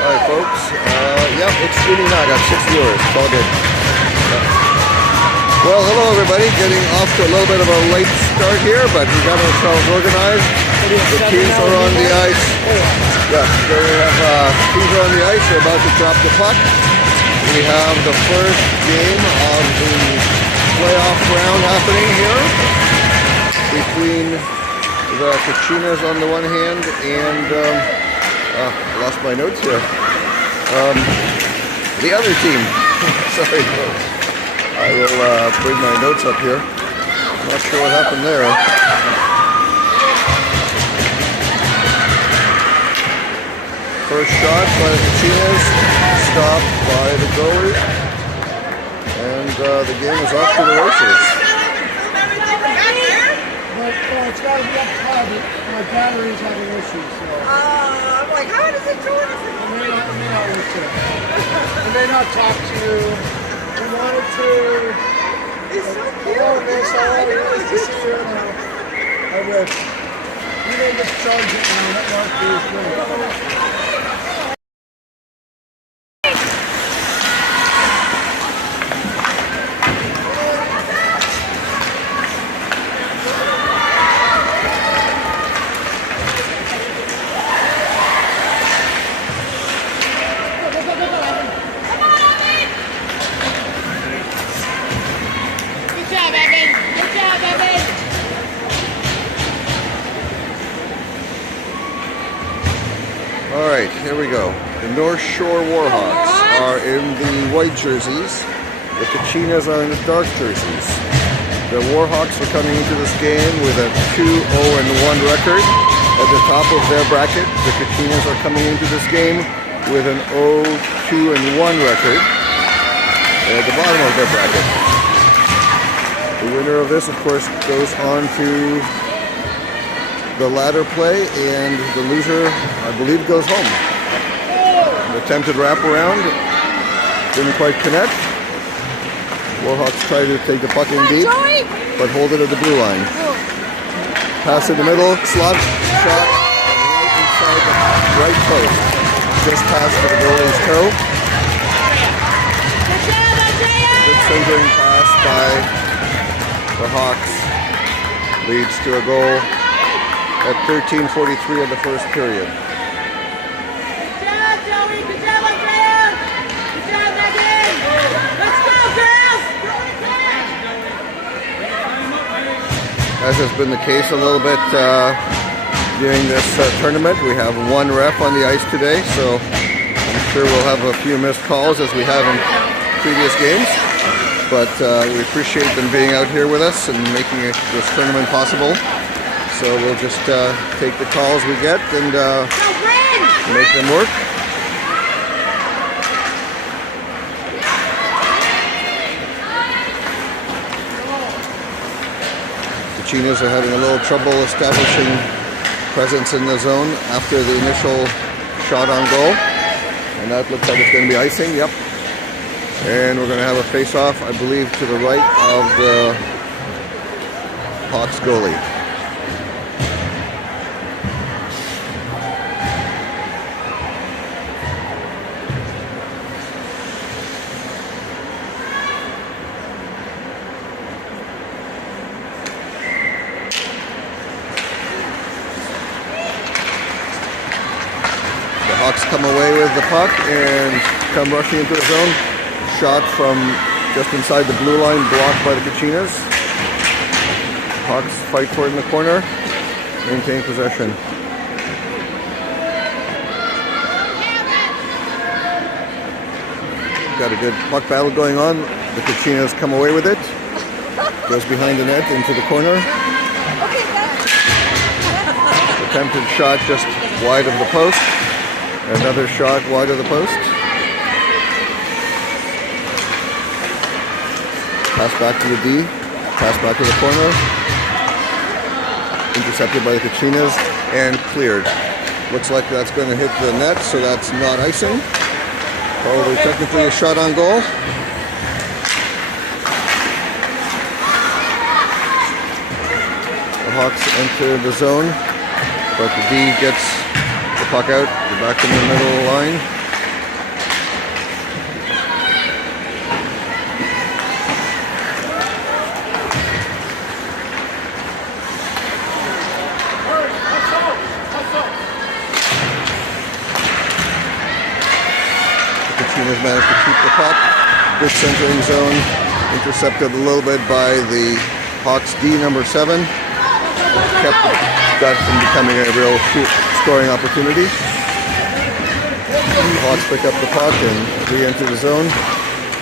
Alright folks, yep, it's streaming now. I got 6 viewers, it's all good. Yep. Well, hello everybody, getting off to a little bit of a late start here, but we got ourselves organized. The teams are on the ice. Yeah, so we have teams are on the ice, they're about to drop the puck. We have the first game of the playoff round happening here between the Kachinas on the one hand and I lost my notes here. The other team. Sorry, folks. I will bring my notes up here. I'm not sure what happened there. First shot by the Kachinas, stopped by the goalie, and the game is off to the races. It's got to be up high, but my battery's having issues. So. I'm like, how does it do it? It may not work today. It may not talk to you. We wanted to. It's so cute. Oh, Miss, how are you? Nice to see you. I wish. You may just charge it now. That work is good. Alright, here we go. The Northshore Warhawks are in the white jerseys. The Kachinas are in the dark jerseys. The Warhawks are coming into this game with a 2-0-1 record at the top of their bracket. The Kachinas are coming into this game with an 0-2-1 record at the bottom of their bracket. The winner of this, of course, goes on to the ladder play, and the loser, I believe, goes home. An attempted wraparound didn't quite connect. Warhawks try to take the puck in deep, but hold it at the blue line. Pass in the middle, slot, shot, right inside the right post. Just past the goalie's toe. Good centering pass by the Hawks leads to a goal at 13:43 of the first period. Good job, Joey. Good job, Andrea. Good job, Megan. Let's go, girls. As has been the case a little bit during this tournament, we have one ref on the ice today, so I'm sure we'll have a few missed calls as we have in previous games. But we appreciate them being out here with us and making this tournament possible. So we'll just take the calls we get and make them work. The Kachinas are having a little trouble establishing presence in the zone after the initial shot on goal. And that looks like it's going to be icing, yep. And we're going to have a face-off, I believe, to the right of the Hawks goalie. The Hawks come away with the puck and come rushing into the zone. Shot from just inside the blue line, blocked by the Kachinas. Hawks fight for it in the corner, maintain possession. Got a good puck battle going on. The Kachinas come away with it. Goes behind the net into the corner. Attempted shot just wide of the post. Another shot wide of the post. Pass back to the D. Pass back to the corner. Intercepted by the Kachinas and cleared. Looks like that's going to hit the net, so that's not icing. Probably technically a shot on goal. The Hawks enter the zone, but the D gets the puck out, back in the middle of the line. Good centering zone. Intercepted a little bit by the Hawks D number 7. Kept that from becoming a real scoring opportunity. The Hawks pick up the puck and re-enter the zone.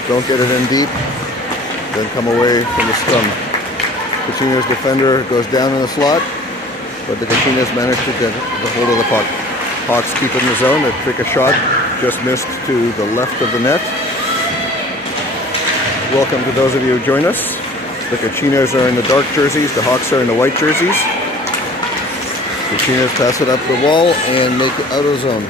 Don't get it in deep. Then come away from the scrum. Kachinas defender goes down in the slot, but the Kachinas managed to get the hold of the puck. Hawks keep it in the zone. They take a shot, just missed to the left of the net. Welcome to those of you who join us. The Kachinas are in the dark jerseys, the Hawks are in the white jerseys. Kachinas pass it up the wall and make it out of zone.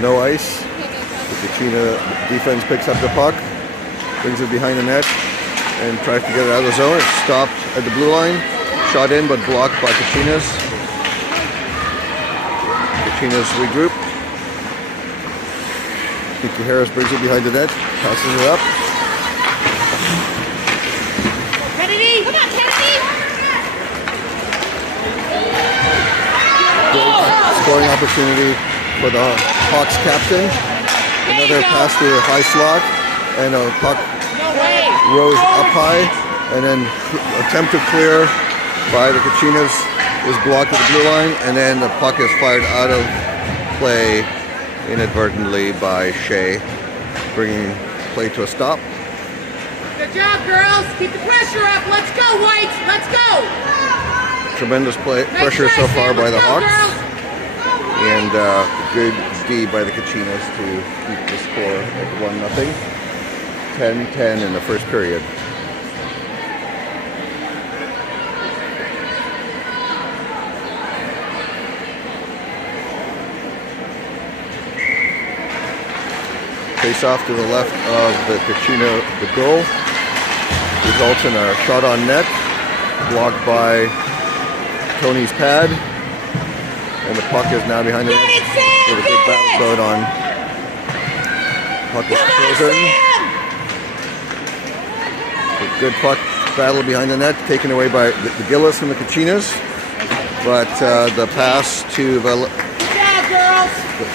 No ice. The Kachina defense picks up the puck, brings it behind the net, and tries to get it out of the zone. It's stopped at the blue line. Shot in, but blocked by Kachinas. Kachinas regroup. Kiki Harris brings it behind the net, passes it up. Kennedy! Come on, Kennedy! Good scoring opportunity for the Hawks captain. Another pass to the high slot, and a puck rose up high, and then attempt to clear by the Kachinas is blocked at the blue line, and then the puck is fired out of play inadvertently by Shea, bringing play to a stop. Good job, girls. Keep the pressure up. Let's go, Whites. Let's go. Tremendous pressure so far by the Hawks, and good D by the Kachinas to keep the score at 1-0. 10-10 in the first period. Face off to the left of the Kachina, the goal. Results in a shot on net, blocked by Tony's pad. And the puck is now behind the net with a good battle going on. Puck is frozen. A good puck battle behind the net, taken away by the Gillis from the Kachinas. But the pass to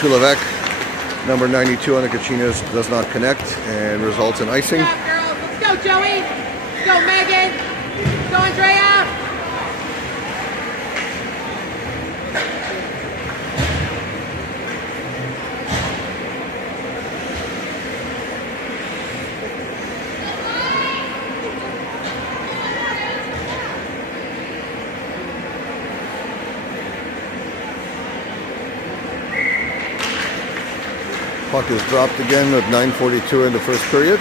Levesque, number 92 on the Kachinas, does not connect and results in icing. Good job, girls. Let's go, Joey. Let's go, Megan. Let's go, Andrea. Puck is dropped again with 9:42 in the first period.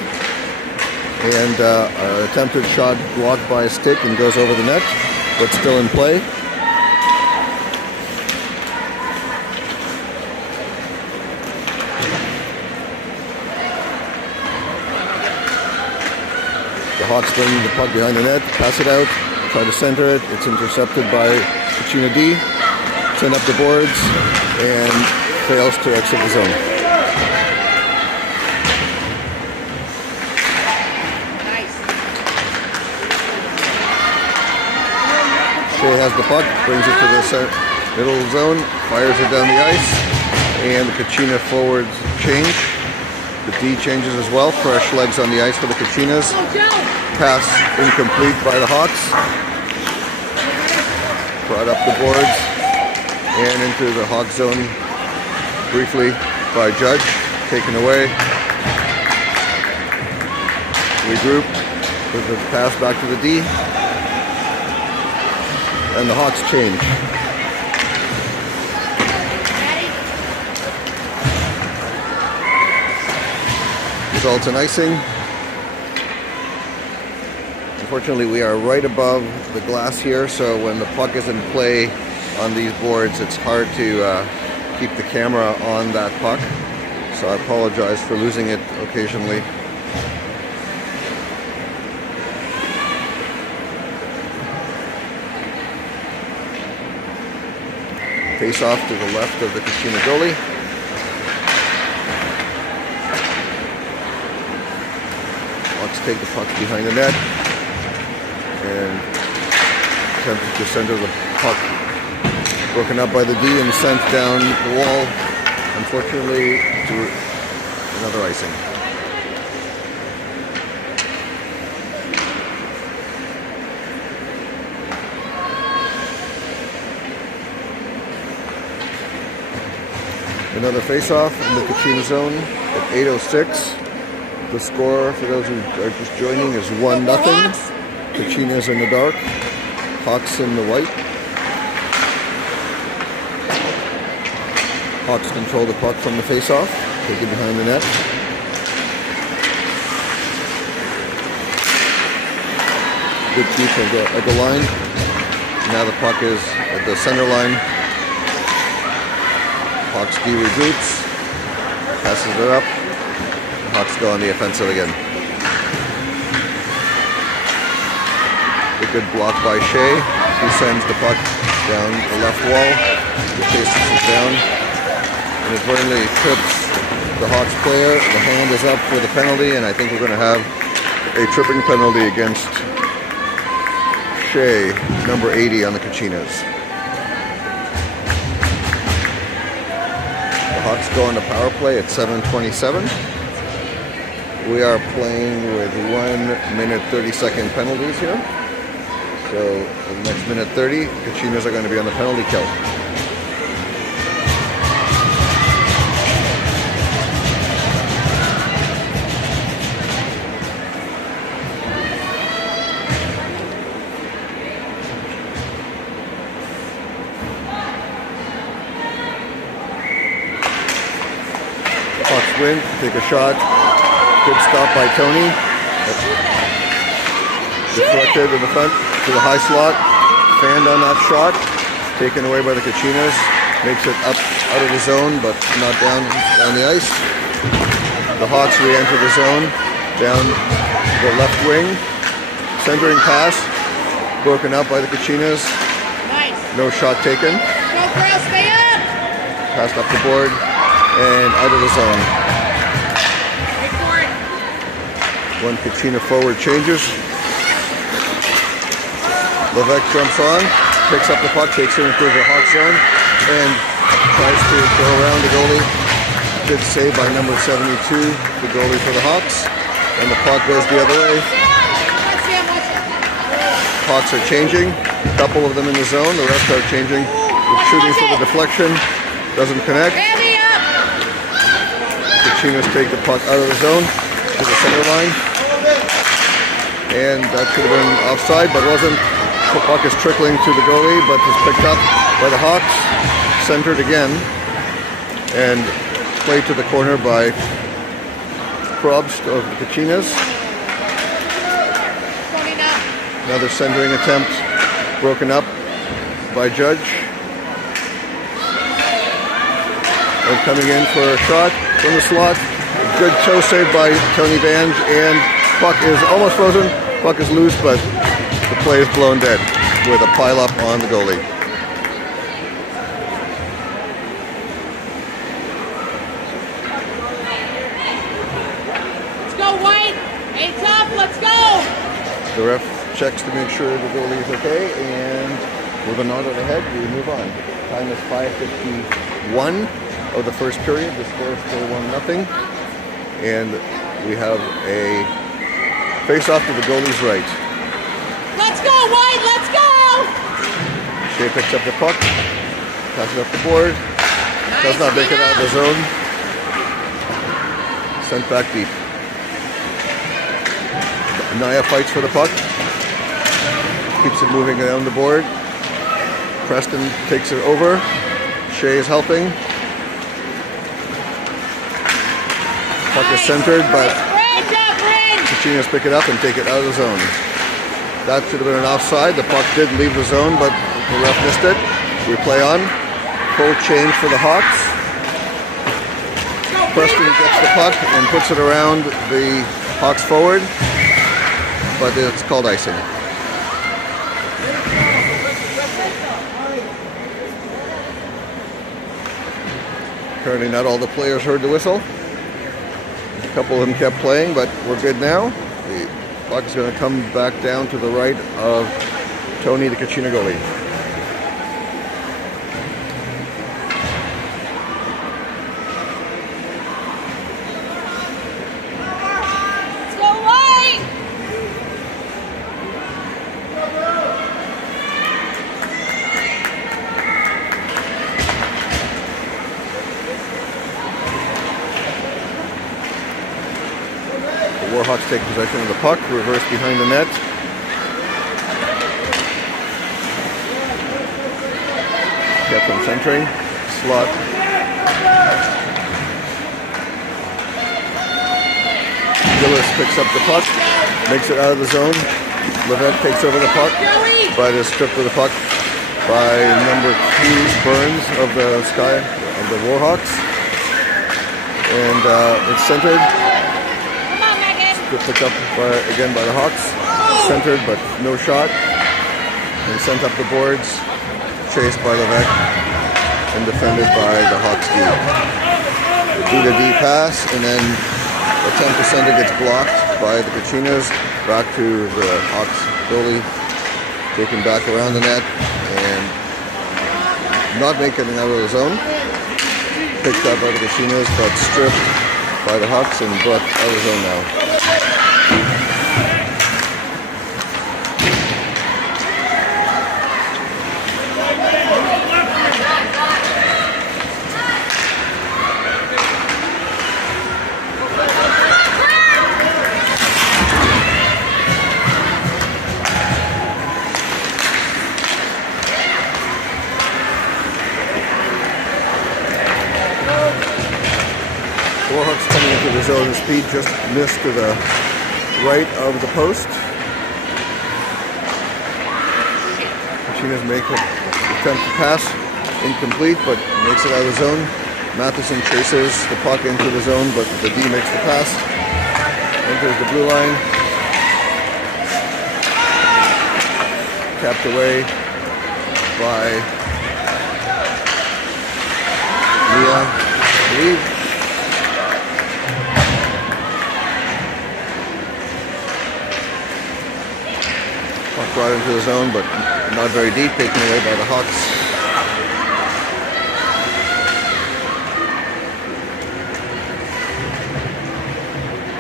And an attempted shot blocked by a stick and goes over the net, but still in play. The Hawks bring the puck behind the net, pass it out, try to center it. It's intercepted by Kachina D. Send up the boards and fails to exit the zone. Shea has the puck, brings it to the middle zone, fires it down the ice, and the Kachina forwards change. The D changes as well. Fresh legs on the ice for the Kachinas. Pass incomplete by the Hawks. Brought up the boards and into the Hawk zone briefly by Judge. Taken away. Regroup with the pass back to the D. And the Hawks change. Results in icing. Unfortunately, we are right above the glass here, so when the puck is in play on these boards, it's hard to keep the camera on that puck. So I apologize for losing it occasionally. Face off to the left of the Kachina goalie. Hawks take the puck behind the net. and attempted to center the puck. Broken up by the D and sent down the wall, unfortunately, to another icing. Another face-off in the Kachina zone at 8:06. The score, for those who are just joining, is 1-0. Kachinas in the dark, Hawks in the white. Hawks control the puck from the face-off, take it behind the net. Good keep at the line. Now the puck is at the center line. Hawks D regroups, passes it up. The Hawks go on the offensive again. A good block by Shea. He sends the puck down the left wall. He chases it down. Inadvertently trips the Hawks player. The hand is up for the penalty, and I think we're going to have a tripping penalty against Shea, number 80 on the Kachinas. The Hawks go on the power play at 7:27. We are playing with 1 minute 30-second penalties here. So in the next minute 30, Kachinas are going to be on the penalty kill. Hawks win, take a shot. Good stop by Tony. Deflected in the front to the high slot. Fanned on that shot. Taken away by the Kachinas. Makes it up out of the zone, but not down the ice. The Hawks re-enter the zone. Down the left wing. Centering pass. Broken up by the Kachinas. Nice. No shot taken. Go, girls, stay up. Passed up the board and out of the zone. Wait for it. One Kachina forward changes. Levesque jumps on, picks up the puck, takes it into the Hawk zone, and tries to go around the goalie. Good save by number 72, the goalie for the Hawks. And the puck goes the other way. Hawks are changing. A couple of them in the zone. The rest are changing. They're shooting for the deflection. Doesn't connect. Kachinas take the puck out of the zone to the center line. And that should have been offside, but wasn't. The puck is trickling to the goalie, but is picked up by the Hawks. Centered again. And played to the corner by Probst of the Kachinas. Another centering attempt broken up by Judge. And coming in for a shot from the slot. Good toe save by Tony Vange, and puck is almost frozen. Puck is loose, but the play is blown dead with a pile-up on the goalie. Let's go, White. 8 top, let's go. The ref checks to make sure the goalie is okay, and with a nod of the head, we move on. Time is 5:51 of the first period. The score is still 1-0. And we have a face-off to the goalie's right. Let's go, White, let's go. Shea picks up the puck, passes up the board, does not make it out of the zone. Sent back deep. Naya fights for the puck, keeps it moving down the board. Preston takes it over. Shea is helping. Puck is centered, but Kachinas pick it up and take it out of the zone. That should have been an offside. The puck did leave the zone, but the ref missed it. We play on. Full change for the Hawks. Preston gets the puck and puts it around the Hawks forward, but it's called icing. Apparently not all the players heard the whistle. A couple of them kept playing, but we're good now. The Puck is going to come back down to the right of Tony, the Kachina goalie. Let's go white! The Warhawks take possession of the puck, reverse behind the net. Kept on centering, slot. Gillis picks up the puck, makes it out of the zone. Levesque takes over the puck, but is stripped of the puck by number 2 Burns of the Warhawks. And it's centered. Come on, Megan! Picked up again by the Hawks. Centered, but no shot. And sent up the boards. Chased by Levesque and defended by the Hawks D. Do the D pass, and then attempt to send it gets blocked by the Kachinas. Back to the Hawks goalie. Taken back around the net and not making it out of the zone. Picked up by the Kachinas, but stripped by the Hawks and brought out of the zone now. Warhawks coming into the zone. The speed just missed to the right of the post. Kachinas make an attempt to pass, incomplete, but makes it out of the zone. Matheson chases the puck into the zone, but the D makes the pass. Enters the blue line. Capped away by Leah, I believe. Puck brought into the zone, but not very deep, taken away by the Hawks.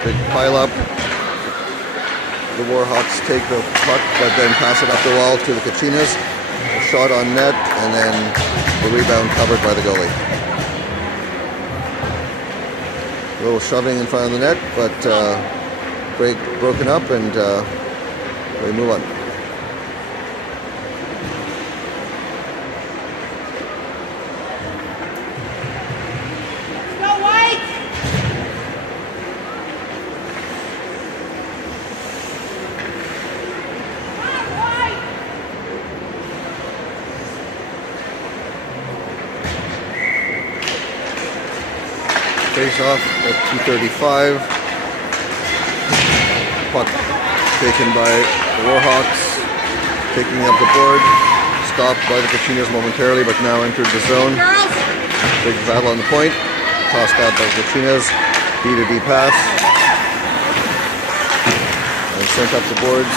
Big pile up. The Warhawks take the puck, but then pass it up the wall to the Kachinas. A shot on net, and then the rebound covered by the goalie. A little shoving in front of the net, but break broken up, and we move on. Go white! Face off at 2:35. Puck taken by the Warhawks, taking up the board. Stopped by the Kachinas momentarily, but now entered the zone. Big battle on the point. Tossed out by the Kachinas. D to D pass. And sent up the boards.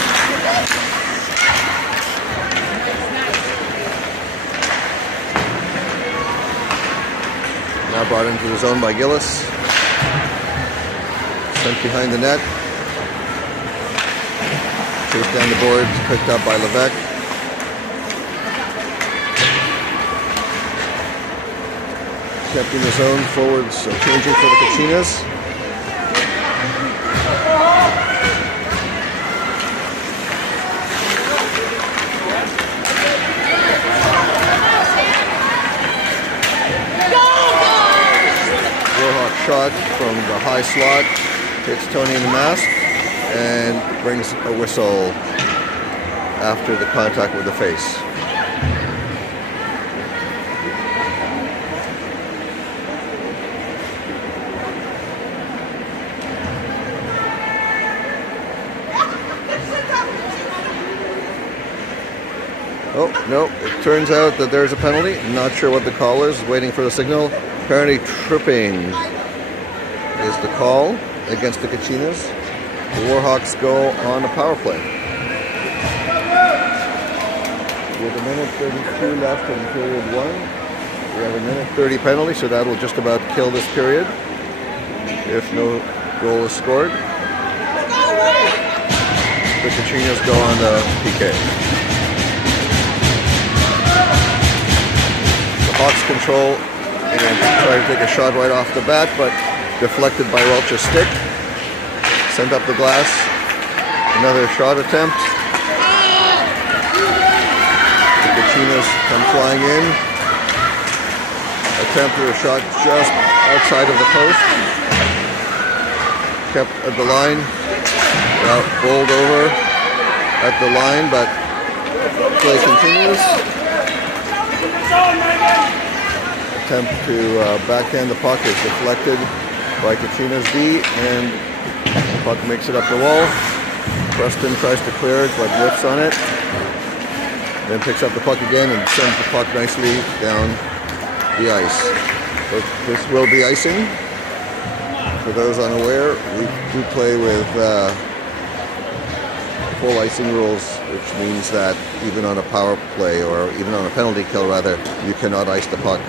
Now brought into the zone by Gillis. Sent behind the net. Chased down the boards, picked up by Levesque. Kept in the zone, forwards changing for the Kachinas. Warhawk shot from the high slot, hits Tony in the mask, and brings a whistle after the contact with the face. Oh, no, it turns out that there's a penalty. Not sure what the call is, waiting for the signal. Apparently tripping is the call against the Kachinas. The Warhawks go on a power play. With a minute 32 left in period 1. We have a minute 30 penalty, so that will just about kill this period if no goal is scored. The Kachinas go on the PK. The Hawks control and try to take a shot right off the bat, but deflected by Welch's stick. Sent up the glass. Another shot attempt. The Kachinas come flying in. Attempted a shot just outside of the post. Kept at the line. Bowled over at the line, but play continues. Attempt to backhand the puck is deflected by Kachinas D, and the puck makes it up the wall. Preston tries to clear it, but whiffs on it. Then picks up the puck again and sends the puck nicely down the ice. But this will be icing. For those unaware, we do play with full icing rules, which means that even on a power play, or even on a penalty kill rather, you cannot ice the puck.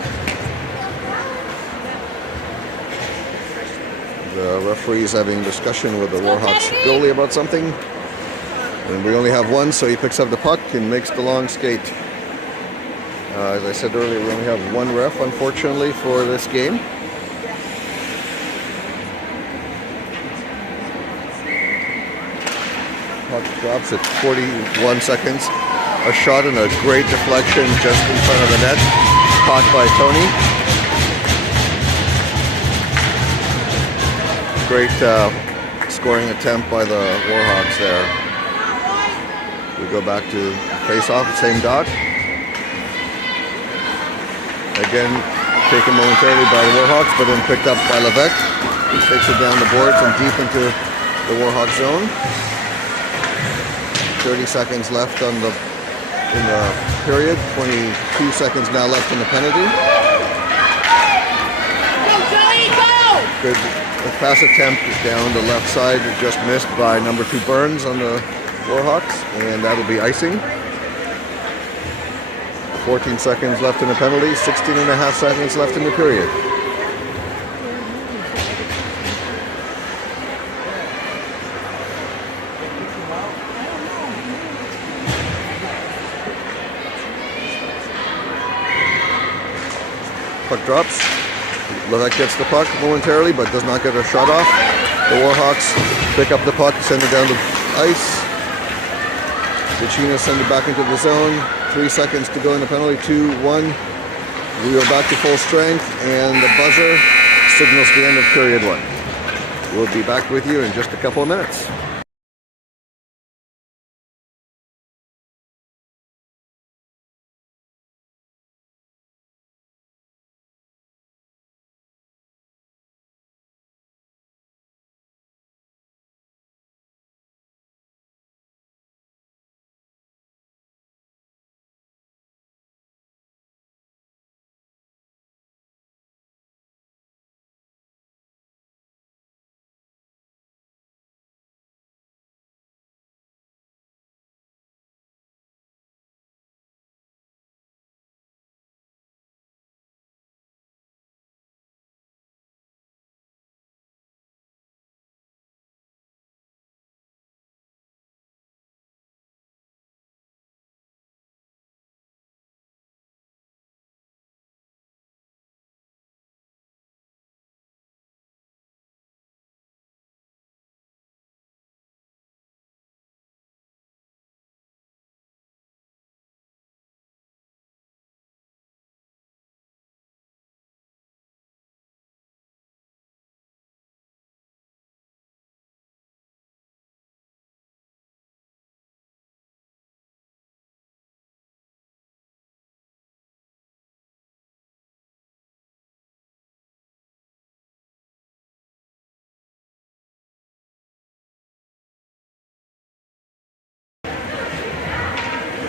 The referee is having a discussion with the Warhawks goalie about something, and we only have one, so he picks up the puck and makes the long skate. As I said earlier, we only have one ref, unfortunately, for this game. Puck drops at 41 seconds. A shot and a great deflection just in front of the net. Caught by Tony. Great scoring attempt by the Warhawks there. We go back to face-off, same dot. Again, taken momentarily by the Warhawks, but then picked up by Levesque. He takes it down the boards and deep into the Warhawk zone. 30 seconds left in the period. 22 seconds now left in the penalty. Good pass attempt down the left side, just missed by number 2 Burns on the Warhawks, and that'll be icing. 14 seconds left in the penalty, 16 and a half seconds left in the period. Puck drops. Levesque gets the puck momentarily, but does not get a shot off. The Warhawks pick up the puck, send it down the ice. Kachinas send it back into the zone. 3 seconds to go in the penalty. 2, 1. We are back to full strength, and the buzzer signals the end of period 1. We'll be back with you in just a couple of minutes.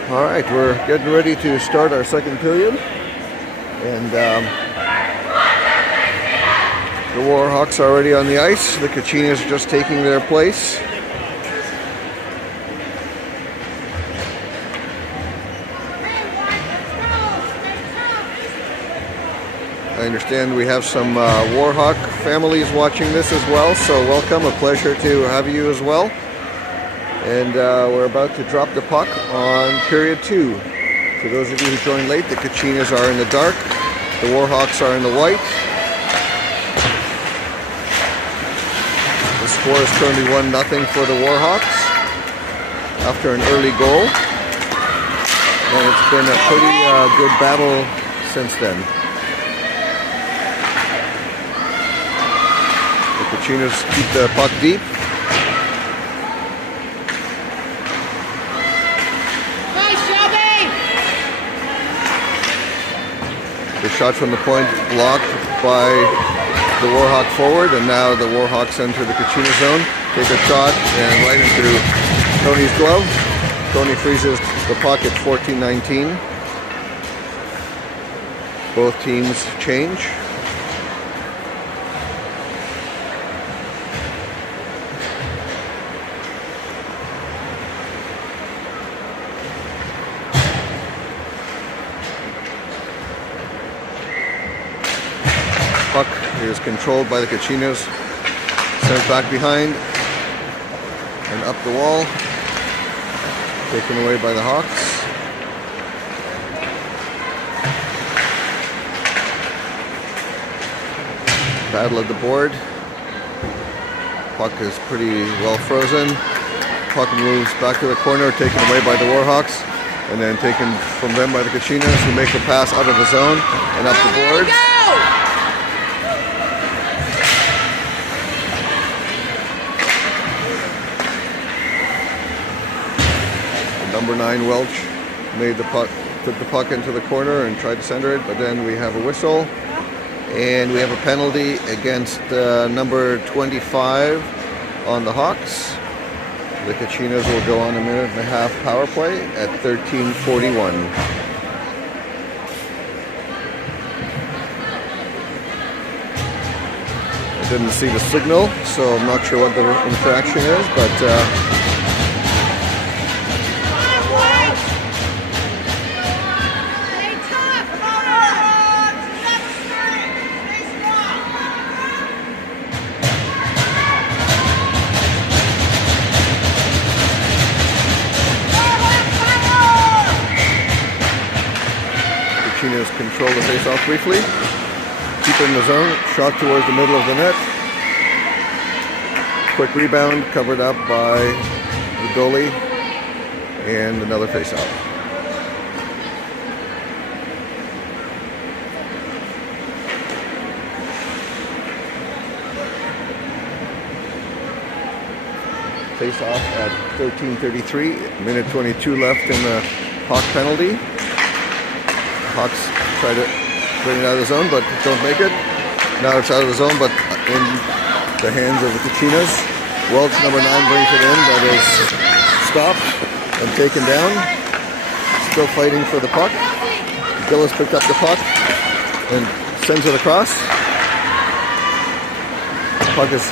All right, we're getting ready to start our second period, and the Warhawks are already on the ice. The Kachinas just taking their place. understand we have some Warhawk families watching this as well, so welcome, a pleasure to have you as well. And we're about to drop the puck on period 2. For those of you who joined late, the Kachinas are in the dark, the Warhawks are in the white. The score is currently 1-0 for the Warhawks after an early goal. And it's been a pretty good battle since then. The Kachinas keep the puck deep. The shot from the point blocked by the Warhawk forward, and now the Warhawks enter the Kachina zone. Take a shot and right into Tony's glove. Tony freezes the puck at 14-19. Both teams change. Puck is controlled by the Kachinas, sent back behind and up the wall, taken away by the Hawks. Battle at the board. Puck is pretty well frozen. Puck moves back to the corner, taken away by the Warhawks, and then taken from them by the Kachinas, who make the pass out of the zone and up the boards. Number 9 Welch made the puck, took the puck into the corner and tried to center it, but then we have a whistle and we have a penalty against number 25 on the Hawks. The Kachinas will go on a 1.5-minute power play at 13:41. I didn't see the signal, so I'm not sure what the infraction is, but Kachinas control the face-off briefly, keep in the zone, shot towards the middle of the net. Quick rebound, covered up by the goalie, and another face-off. Face-off at 13:33, minute 22 left in the Hawk penalty. Hawks try to bring it out of the zone, but don't make it. Now it's out of the zone, but in the hands of the Kachinas. Welch, number 9, brings it in, but is stopped and taken down. Still fighting for the puck. Gillis picked up the puck and sends it across. The puck is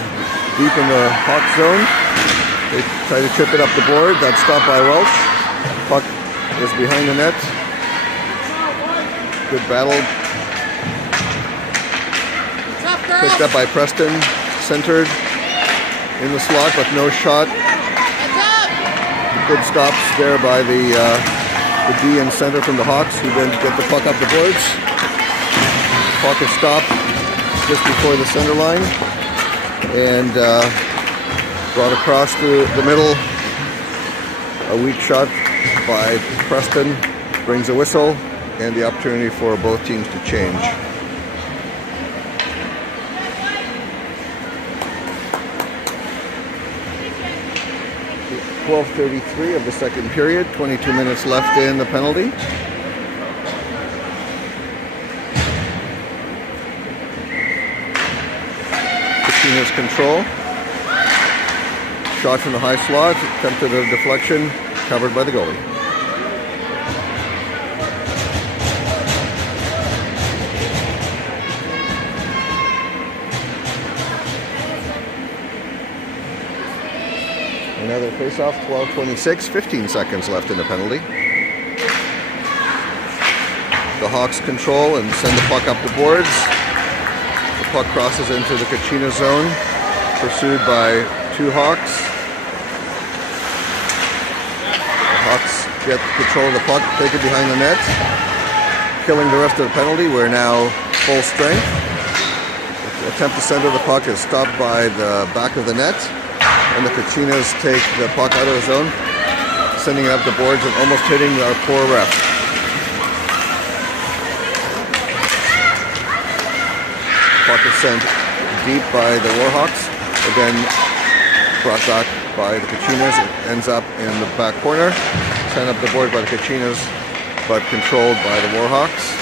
deep in the Hawk zone. They try to chip it up the board. That's stopped by Welch. Puck is behind the net. Good battle. Picked up by Preston. Centered in the slot, but no shot. Good stops there by the D and center from the Hawks, who then get the puck up the boards. Puck is stopped just before the center line and brought across the middle. A weak shot by Preston brings a whistle and the opportunity for both teams to change. .12:33 of the second period, 22 minutes left in the penalty. Kachinas control. Shot from the high slot, attempted a deflection, covered by the goalie. Another face-off, 12:26, 15 seconds left in the penalty. The Hawks control and send the puck up the boards. puck crosses into the Kachinas zone, pursued by 2 Hawks. The Hawks get control of the puck, take it behind the net, killing the rest of the penalty. We're now full strength. The attempt to center the puck is stopped by the back of the net, and the Kachinas take the puck out of the zone, sending it up the boards and almost hitting our poor ref. Puck is sent deep by the Warhawks, again brought back by the Kachinas. It ends up in the back corner, sent up the board by the Kachinas, but controlled by the Warhawks.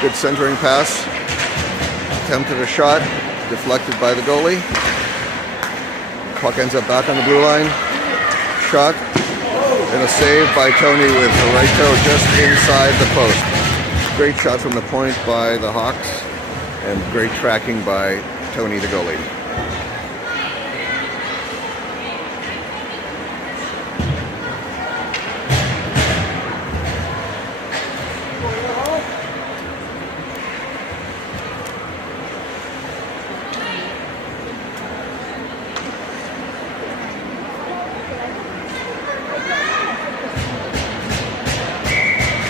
Good centering pass, attempted a shot, deflected by the goalie. Puck ends up back on the blue line, shot, and a save by Tony with the right toe just inside the post. Great shot from the point by the Hawks, and great tracking by Tony, the goalie.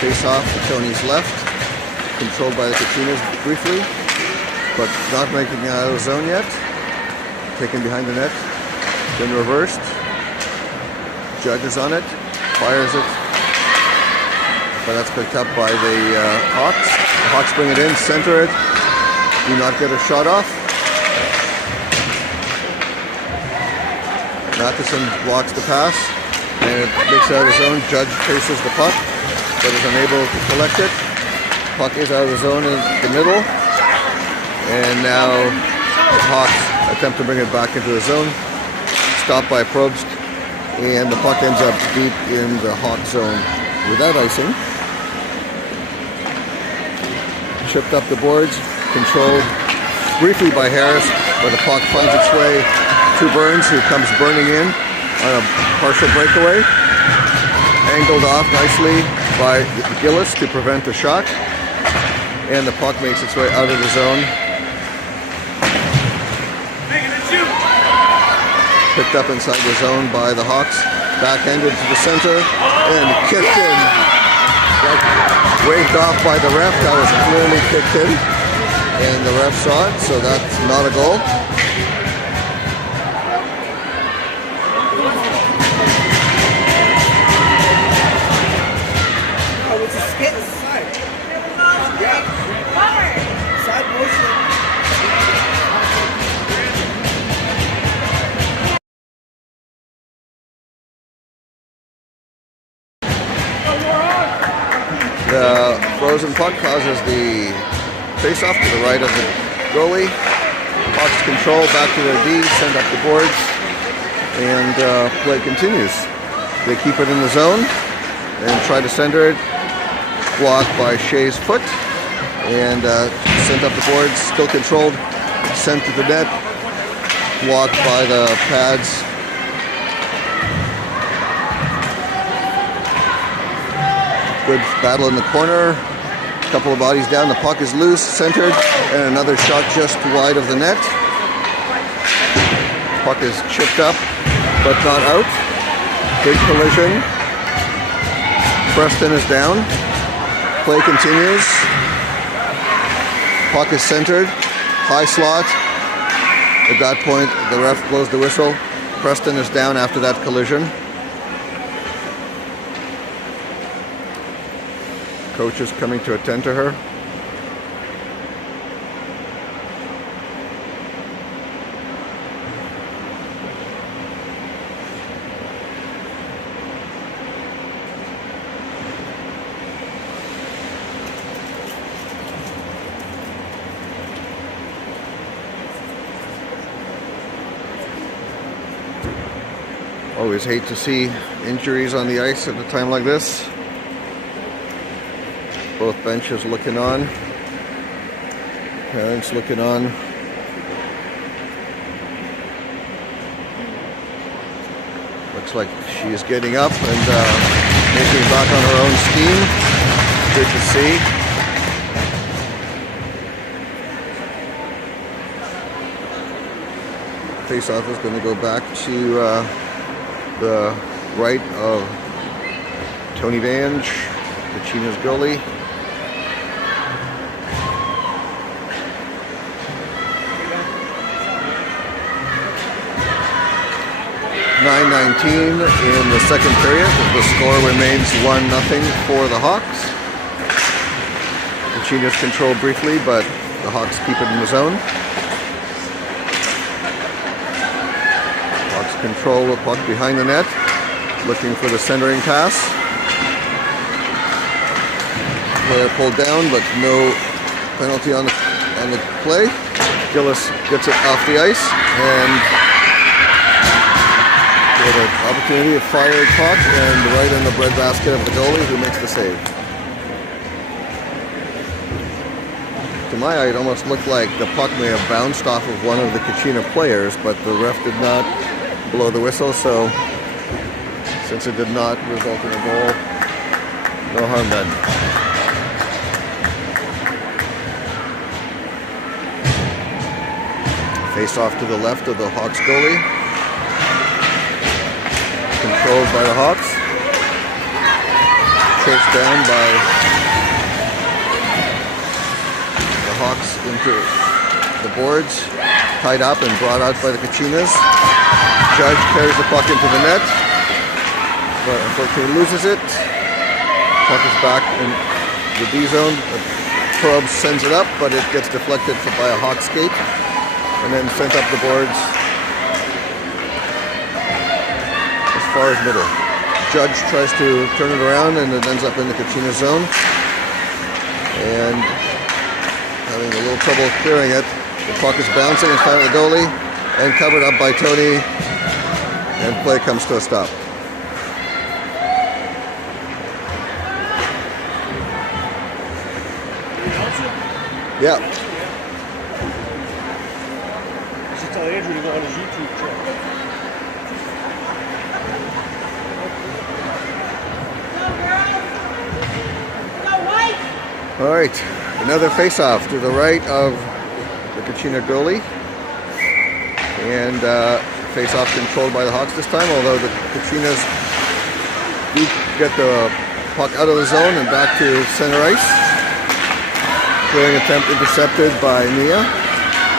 Face off to Tony's left, controlled by the Kachinas briefly, but not making it out of the zone yet. Taken behind the net, then reversed. Judges on it, fires it, but that's picked up by the Hawks. The Hawks bring it in, center it, do not get a shot off. Matheson blocks the pass, and it makes it out of the zone. Judge chases the puck, but is unable to collect it. Puck is out of the zone in the middle, and now the Hawks attempt to bring it back into the zone. Stopped by Probst, and the puck ends up deep in the Hawk zone without icing. Chipped up the boards, controlled briefly by Harris, but the puck finds its way to Burns, who comes burning in on a partial breakaway. Angled off nicely by Gillis to prevent the shot, and the puck makes its way out of the zone. Picked up inside the zone by the Hawks, backhanded to the center, and kicked in. Waved off by the ref. That was clearly kicked in, and the ref saw it, so that's not a goal. The frozen puck causes the face-off to the right of the goalie. Hawks control back to their D, send up the boards, and play continues. They keep it in the zone and try to center it. Blocked by Shea's foot, and sent up the boards, still controlled, sent to the net. Blocked by the pads. Good battle in the corner. A couple of bodies down. The puck is loose, centered, and another shot just wide of the net. Puck is chipped up, but not out. Big collision. Preston is down. Play continues. Puck is centered. High slot. At that point, the ref blows the whistle. Preston is down after that collision. Coach is coming to attend to her. Always hate to see injuries on the ice at a time like this. Both benches looking on. Parents looking on. Looks like she is getting up and making back on her own steam. Good to see. face-off is going to go back to the right of Tony Vange, Kachinas goalie. .9:19 in the second period. The score remains 1-0 for the Hawks. Kachinas control briefly, but the Hawks keep it in the zone. Hawks control the puck behind the net, looking for the centering pass. Player pulled down, but no penalty on the play. Gillis gets it off the ice and with an opportunity to fire a puck and right in the breadbasket of the goalie, who makes the save. To my eye, it almost looked like the puck may have bounced off of one of the Kachina players, but the ref did not blow the whistle, so since it did not result in a goal, no harm done. Face off to the left of the Hawks goalie. Controlled by the Hawks. Chased down by the Hawks into the boards. Tied up and brought out by the Kachinas. Judge carries the puck into the net, but unfortunately loses it. Puck is back in the D zone. Probst sends it up, but it gets deflected by a Hawk skate and then sent up the boards as far as middle. Judge tries to turn it around and it ends up in the Kachina zone. And having a little trouble clearing it. The puck is bouncing in front of the goalie and covered up by Tony. And play comes to a stop. Yeah. I should tell Andrew to go on his YouTube channel. All right, another face-off to the right of the Kachina goalie, and face-off controlled by the Hawks this time. Although the Kachinas do get the puck out of the zone and back to center ice. Clearing attempt intercepted by Mia,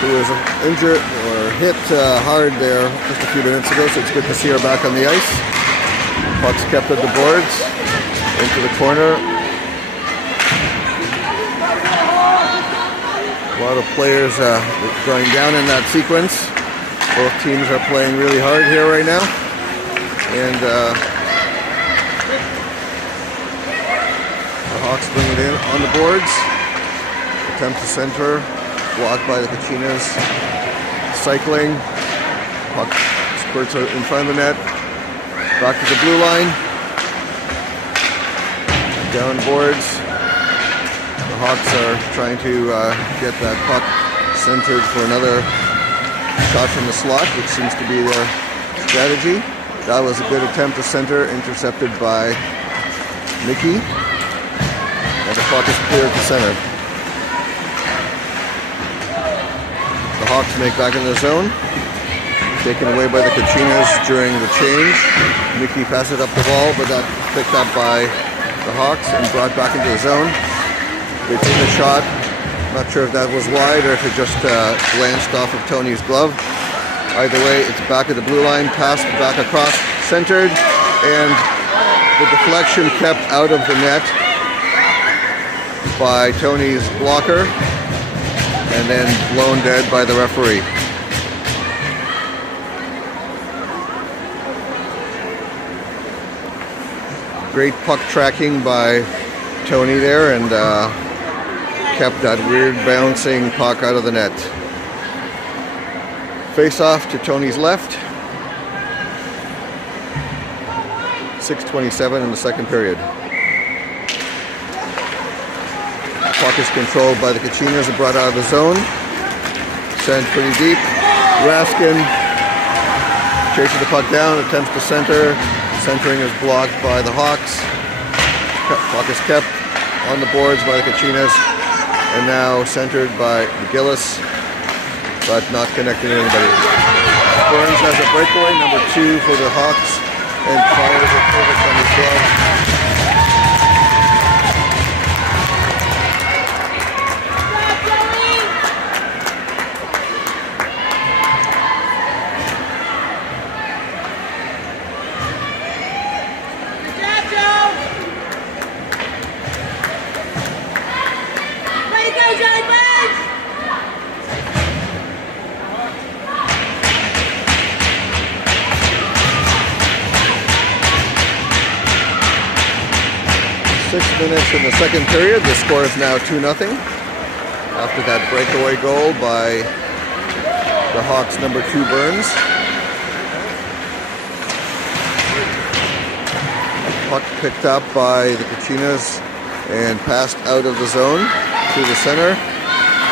who was injured or hit hard there just a few minutes ago. So it's good to see her back on the ice. Puck's kept at the boards into the corner. A lot of players going down in that sequence. Both teams are playing really hard here right now. And the Hawks bring it in on the boards. Attempt to center, blocked by the Kachinas. Cycling. Puck squirts out in front of the net. Back to the blue line. Down boards. The Hawks are trying to get that puck centered for another shot from the slot, which seems to be their strategy. That was a good attempt to center, intercepted by Mickey. And the puck is clear at the center. The Hawks make back in the zone. Taken away by the Kachinas during the change. Mickey passes up the ball, but that's picked up by the Hawks and brought back into the zone. They take a shot. Not sure if that was wide or if it just glanced off of Tony's glove. Either way, it's back at the blue line, passed back across, centered, and the deflection kept out of the net by Tony's blocker, and then blown dead by the referee. Great puck tracking by Tony there, and kept that weird bouncing puck out of the net. Face off to Tony's left. 6:27 in the second period. Puck is controlled by the Kachinas and brought out of the zone. Sent pretty deep. Raskin chases the puck down, attempts to center. Centering is blocked by the Hawks. Puck is kept on the boards by the Kachinas, and now centered by Gillis, but not connecting to anybody. Burns has a breakaway, number 2 for the Hawks, and fires it perfect on his glove. Good job, Joe! Way to go, Joey Burns! 6 minutes in the second period. The score is now 2-0 after that breakaway goal by the Hawks' number 2 Burns. Puck picked up by the Kachinas and passed out of the zone to the center.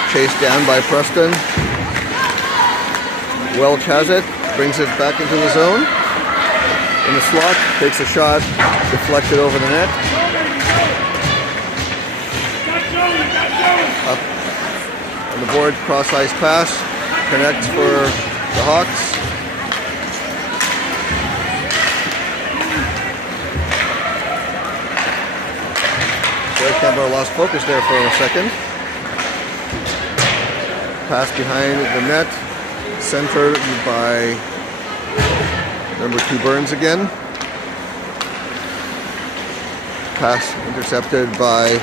Chased down by Preston. Welch has it, brings it back into the zone. In the slot, takes a shot, deflected over the net. Up on the board, cross ice pass, connects for the Hawks. Boy Campbell lost focus there for a second. Pass behind the net, centered by number 2 Burns again. Pass intercepted by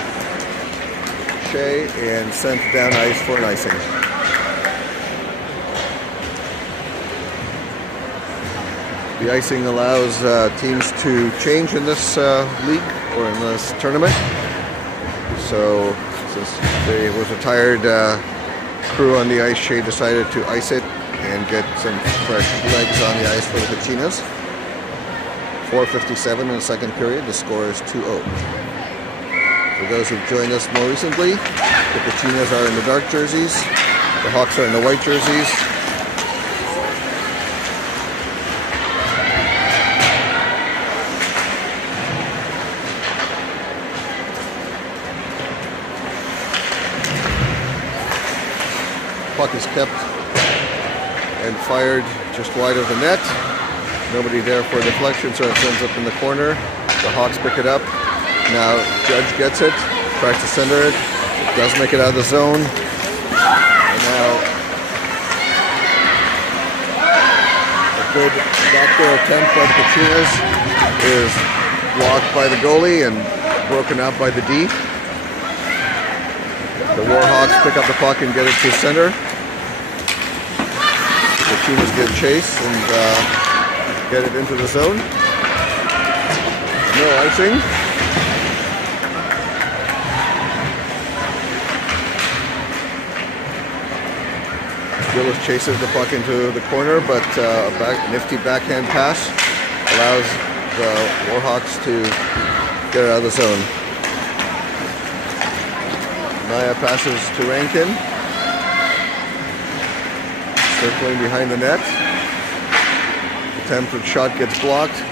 Shea and sent down ice for an icing. The icing allows teams to change in this league or in this tournament. So since there was a tired crew on the ice, Shea decided to ice it and get some fresh legs on the ice for the Kachinas. 4:57 in the second period. The score is 2-0. For those who've joined us more recently, the Kachinas are in the dark jerseys, the Hawks are in the white jerseys. Puck is kept and fired just wide of the net. Nobody there for a deflection, so it ends up in the corner. The Hawks pick it up. Now Judge gets it, tries to center it, does make it out of the zone. And now a good backdoor attempt by the Kachinas is blocked by the goalie and broken out by the D. The Warhawks pick up the puck and get it to center. The Kachinas give chase and get it into the zone. No icing. Gillis chases the puck into the corner, but a nifty backhand pass allows the Warhawks to get it out of the zone. Naya passes to Rankin. Circling behind the net. Attempted shot gets blocked.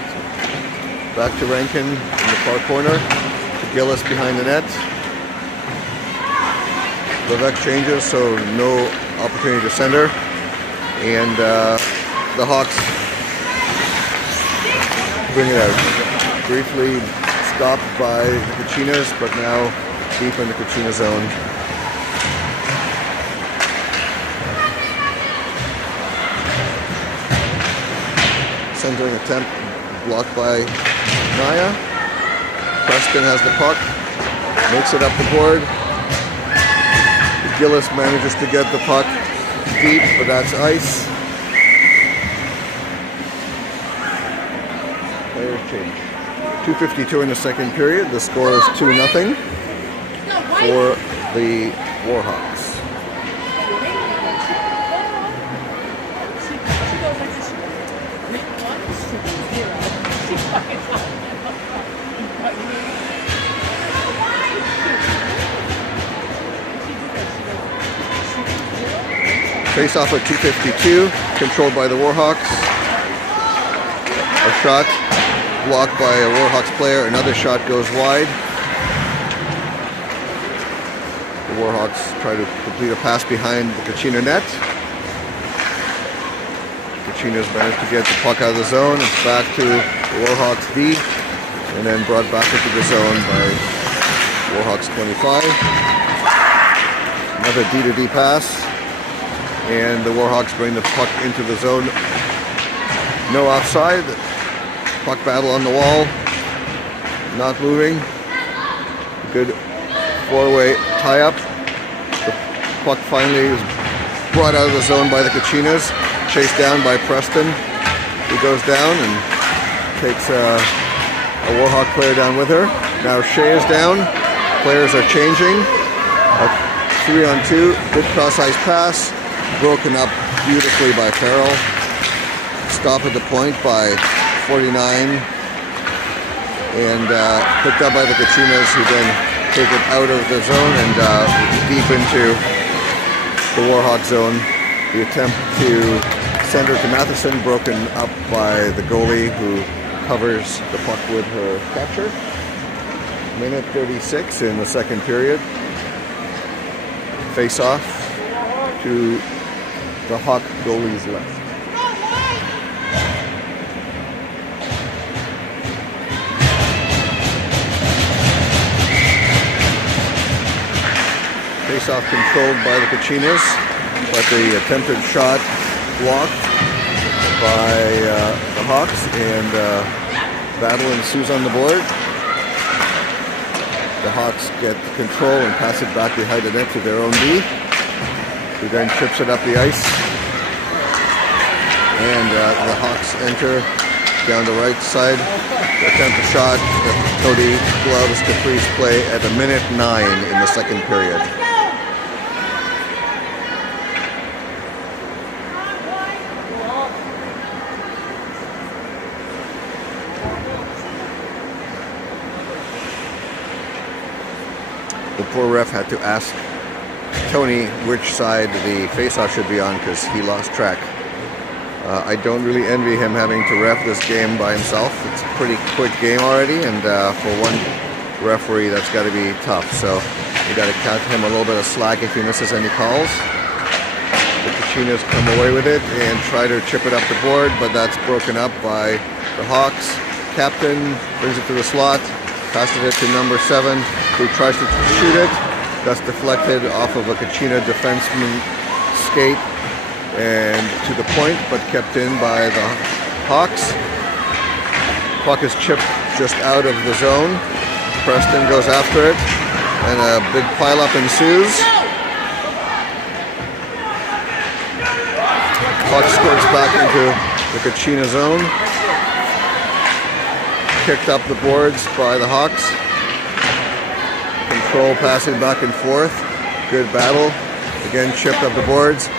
Back to Rankin in the far corner. To Gillis behind the net. Levesque changes, so no opportunity to center. And the Hawks bring it out. Briefly stopped by the Kachinas, but now deep in the Kachina zone. Centering attempt blocked by Naya. Preston has the puck, makes it up the board. Gillis manages to get the puck deep, but that's ice. Players change. 2:52 in the second period. The score is 2-0 for the Warhawks. Face off at 2:52, controlled by the Warhawks. A shot blocked by a Warhawks player. Another shot goes wide. The Warhawks try to complete a pass behind the Kachina net. Kachinas managed to get the puck out of the zone. It's back to the Warhawks D, and then brought back into the zone by Warhawks 25. Another D-to-D pass, and the Warhawks bring the puck into the zone. No offside. Puck battle on the wall. Not moving. Good four-way tie-up. The puck finally is brought out of the zone by the Kachinas. Chased down by Preston. He goes down and takes a Warhawk player down with her. Now Shea is down. Players are changing. A 3-on-2. Good cross-ice pass. Broken up beautifully by Farrell. Stop at the point by 49. And picked up by the Kachinas, who then take it out of the zone and deep into the Warhawk zone. The attempt to send her to Matheson, broken up by the goalie, who covers the puck with her catcher. Minute 36 in the second period. Face off to the Hawk goalie's left. Face-off controlled by the Kachinas, but the attempted shot blocked by the Hawks, and battle ensues on the board. The Hawks get control and pass it back behind the net to their own D, who then trips it up the ice. And the Hawks enter down the right side. Attempt a shot. Cody gloves Caprice play at a minute 9 in the second period. The poor ref had to ask Tony which side the face-off should be on because he lost track. I don't really envy him having to ref this game by himself. It's a pretty quick game already, and for one referee, that's got to be tough. So you got to cut him a little bit of slack if he misses any calls. The Kachinas come away with it and try to chip it up the board, but that's broken up by the Hawks. Captain brings it to the slot, passes it to number 7, who tries to shoot it. That's deflected off of a Kachina defenseman skate and to the point, but kept in by the Hawks. Puck is chipped just out of the zone. Preston goes after it, and a big pileup ensues. Puck squirts back into the Kachina zone. Kicked up the boards by the Hawks. Control passing back and forth. Good battle. Again, chipped up the boards.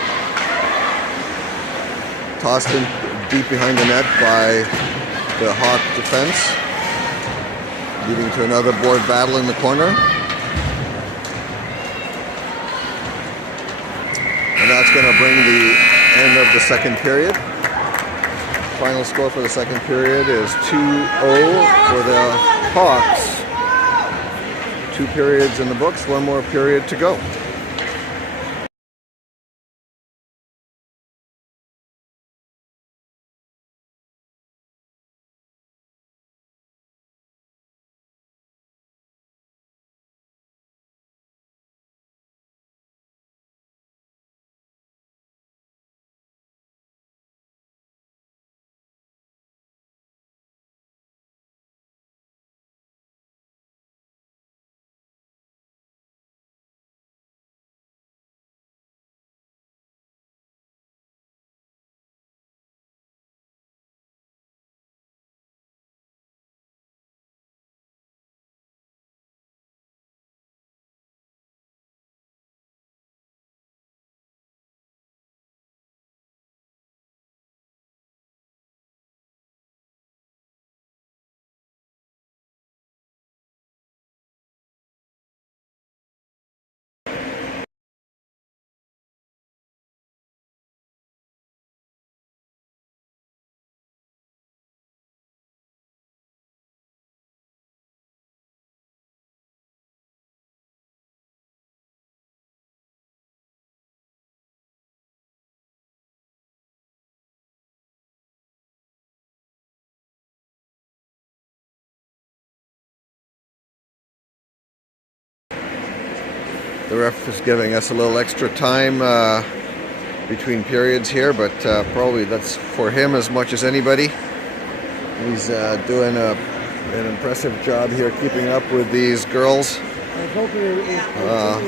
Tossed in deep behind the net by the Hawk defense, leading to another board battle in the corner. And that's going to bring the end of the second period. Final score for the second period is 2-0 for the Hawks. 2 periods in the books, 1 more period to go. The ref is giving us a little extra time between periods here, but probably that's for him as much as anybody. He's doing an impressive job here keeping up with these girls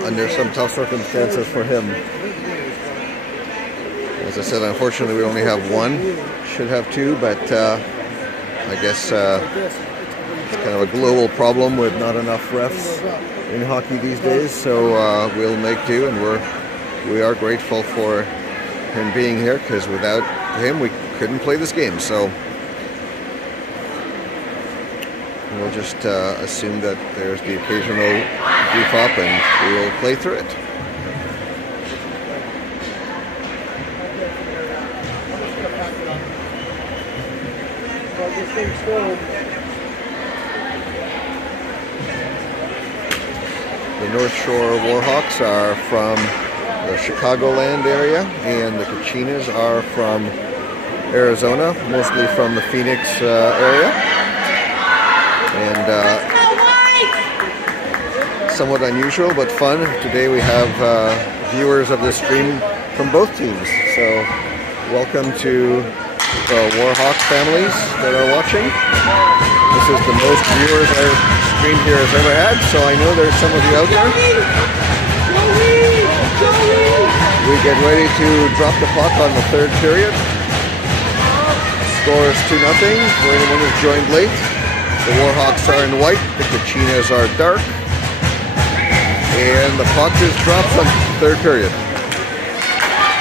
under some tough circumstances for him. As I said, unfortunately we only have one. Should have two, but I guess it's kind of a global problem with not enough refs in hockey these days, so we'll make do, and we are grateful for him being here, because without him we couldn't play this game. So we'll just assume that there's the occasional goof up and we will play through it. The Northshore Warhawks are from the Chicagoland area, and the Kachinas are from Arizona, mostly from the Phoenix area. And somewhat unusual but fun. Today we have viewers of this stream from both teams. So welcome to the Warhawk families that are watching. This is the most viewers our stream here has ever had, so I know there's some of you out there. We get ready to drop the puck on the third period. Score is 2-0 for anyone who's joined late. The Warhawks are in white, the Kachinas are dark, and the puck is dropped on third period.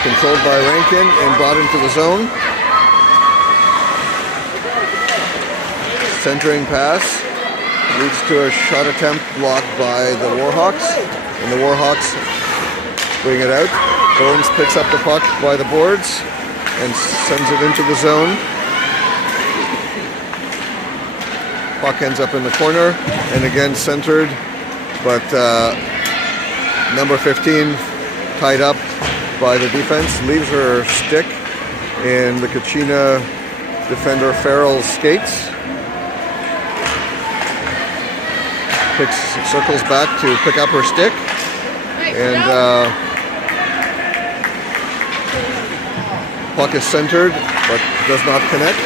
Controlled by Rankin and brought into the zone. Centering pass leads to a shot attempt blocked by the Warhawks, and the Warhawks bring it out. Burns picks up the puck by the boards and sends it into the zone. Puck ends up in the corner, and again centered, but number 15 tied up by the defense, leaves her stick in the Kachina defender Farrell's skates. Circles back to pick up her stick, and puck is centered but does not connect.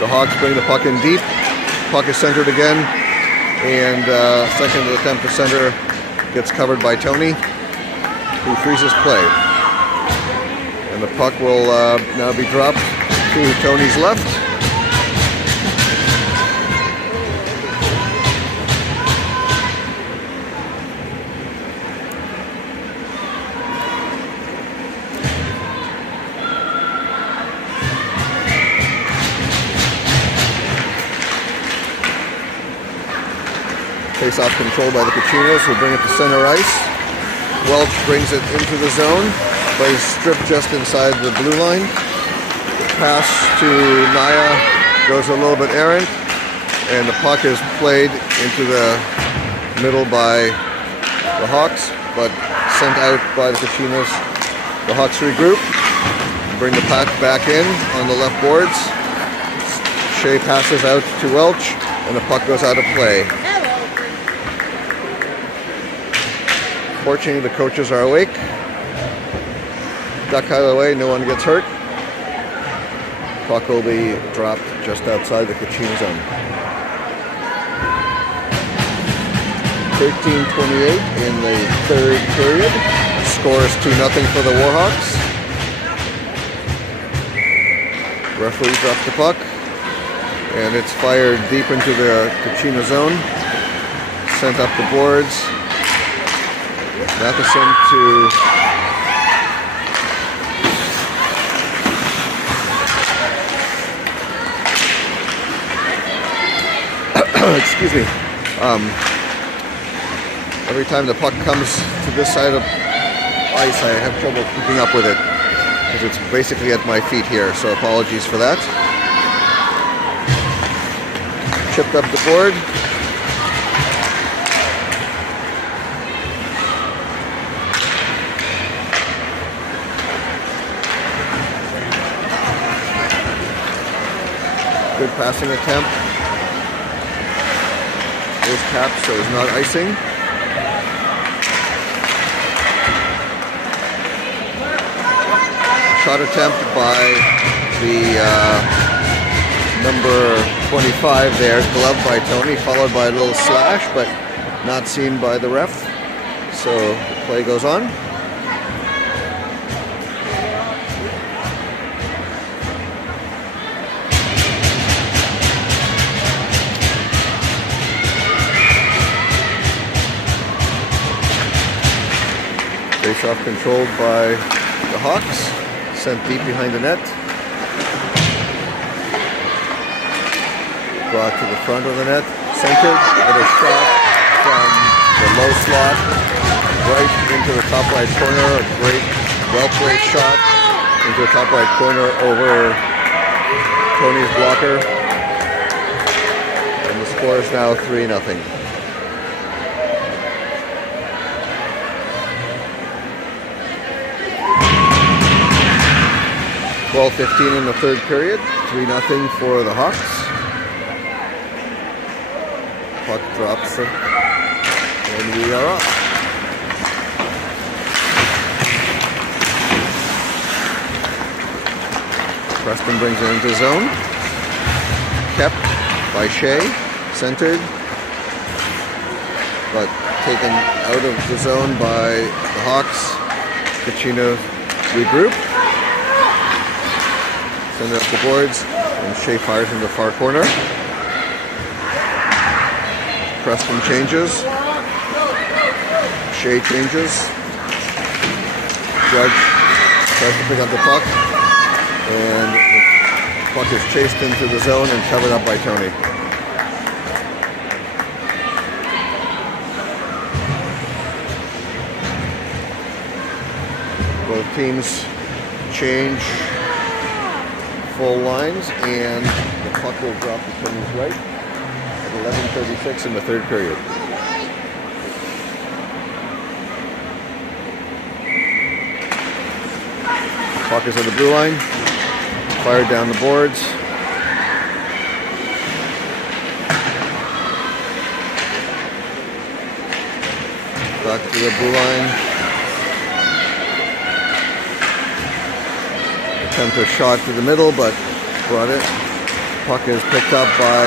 The Hawks bring the puck in deep. Puck is centered again, and second attempt to center gets covered by Tony, who freezes play. And the puck will now be dropped to Tony's left. Face-off controlled by the Kachinas, who bring it to center ice. Welch brings it into the zone, but is stripped just inside the blue line. Pass to Naya goes a little bit errant, and the puck is played into the middle by the Hawks, but sent out by the Kachinas. The Hawks regroup, bring the puck back in on the left boards. Shea passes out to Welch, and the puck goes out of play. Fortunately, the coaches are awake. Duck out of the way, no one gets hurt. Puck will be dropped just outside the Kachina zone. 13:28 in the third period. Score is 2-0 for the Warhawks. Referee drops the puck, and it's fired deep into the Kachina zone. Sent up the boards. Matheson to excuse me. Every time the puck comes to this side of ice, I have trouble keeping up with it because it's basically at my feet here, so apologies for that. Chipped up the board. Good passing attempt. Is tapped, so it's not icing. Shot attempt by the number 25 there, gloved by Tony, followed by a little slash, but not seen by the ref. So the play goes on. Face-off controlled by the Hawks, sent deep behind the net. Brought to the front of the net, centered, and a shot from the low slot right into the top right corner. A great, well-placed shot into the top right corner over Tony's blocker. And the score is now 3-0. 12:15 in the third period, 3-0 for the Hawks. Puck drops and we are off. Preston brings it into zone. Kept by Shea, centered, but taken out of the zone by the Hawks. Kachinas regroup. Send it up the boards, and Shea fires in the far corner. Preston changes. Shea changes. Judge tries to pick up the puck, and the puck is chased into the zone and covered up by Tony. Both teams change full lines, and the puck will drop to Tony's right at 11:36 in the third period. Puck is at the blue line, fired down the boards. Back to the blue line. Attempt a shot to the middle, but brought it. Puck is picked up by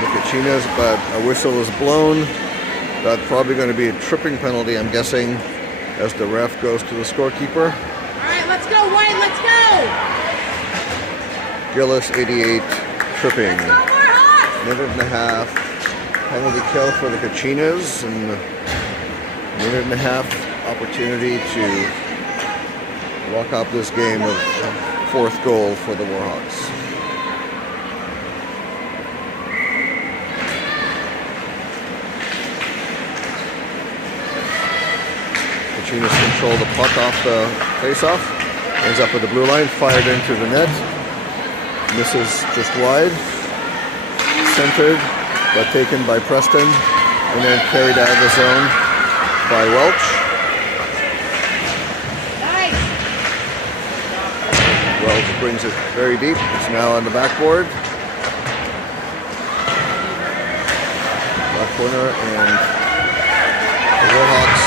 the Kachinas, but a whistle is blown. That's probably going to be a tripping penalty, I'm guessing, as the ref goes to the scorekeeper. All right, let's go, Wayne, let's go! Gillis, 88, tripping. Let's go, Warhawks! Minute and a half penalty kill for the Kachinas, and a minute and a half opportunity to walk up this game with fourth goal for the Warhawks. Kachinas control the puck off the face-off. Ends up at the blue line, fired into the net. Misses just wide. Centered, but taken by Preston, and then carried out of the zone by Welch. Welch brings it very deep. It's now on the backboard. Back corner, and the Warhawks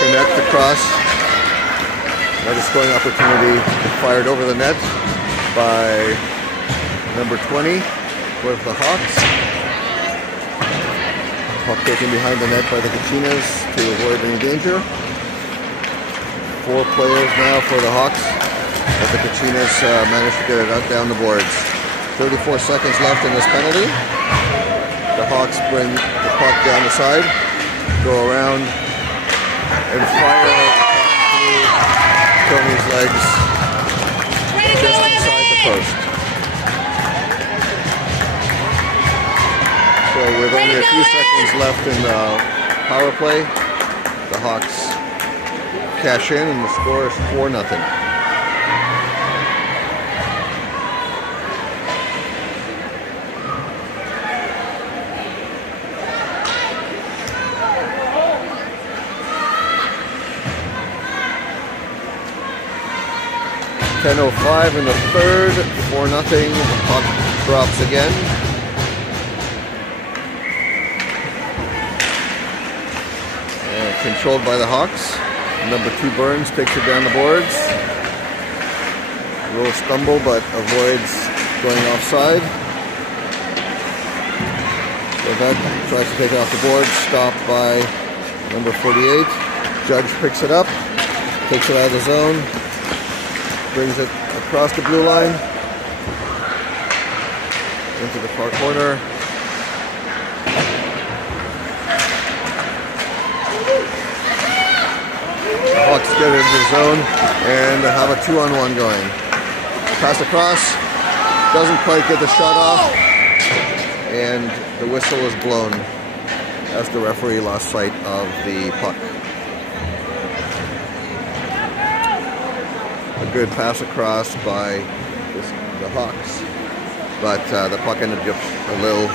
connect across. Another scoring opportunity fired over the net by number 20 for the Hawks. Puck taken behind the net by the Kachinas to avoid any danger. 4 players now for the Hawks, but the Kachinas managed to get it out down the boards. 34 seconds left in this penalty. The Hawks bring the puck down the side, go around, and fire through Tony's legs just inside the post. So with only a few seconds left in the power play, the Hawks cash in, and the score is 4-0. .10:05 in the third, 4-0. The puck drops again. Controlled by the Hawks. Number 2 Burns takes it down the boards. A little stumble, but avoids going offside. Levesque tries to take it off the board, stopped by number 48. Judge picks it up, takes it out of the zone, brings it across the blue line, into the far corner. The Hawks get into the zone and have a 2-on-1 going. Pass across, doesn't quite get the shot off, and the whistle is blown as the referee lost sight of the puck. A good pass across by the Hawks, but the puck ended up a little